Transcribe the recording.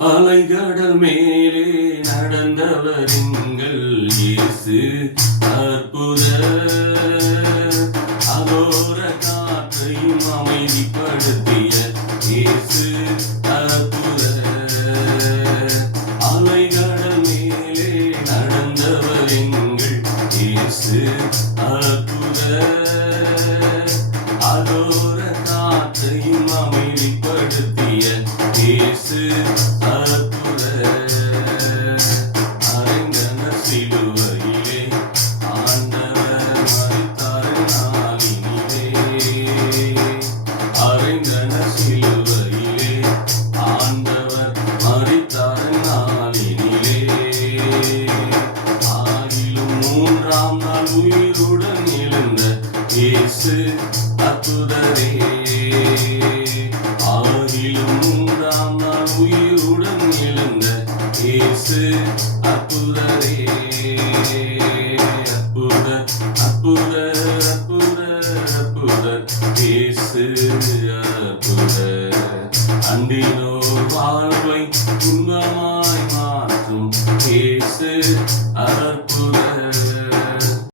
அலைகடல் மேலே நடந்தவர் எங்கள் இயேசு அற்புத. அகோர காற்றையும் அமைதிப்படுத்திய இயேசு. மூன்றாம் நாள் உயிருடன் எழுந்த இயேசு அற்புதரே ஆகிலும் மூன்றாம் நாள் உயிருடன் எழுந்த இயேசு அற்புதரே அற்புத அற்புத அற்புத அற்புத இயேசு அற்புத. அன்பினோர் வாழ்வை துன்பமாய் மாற்றும் இயேசு அற்புத.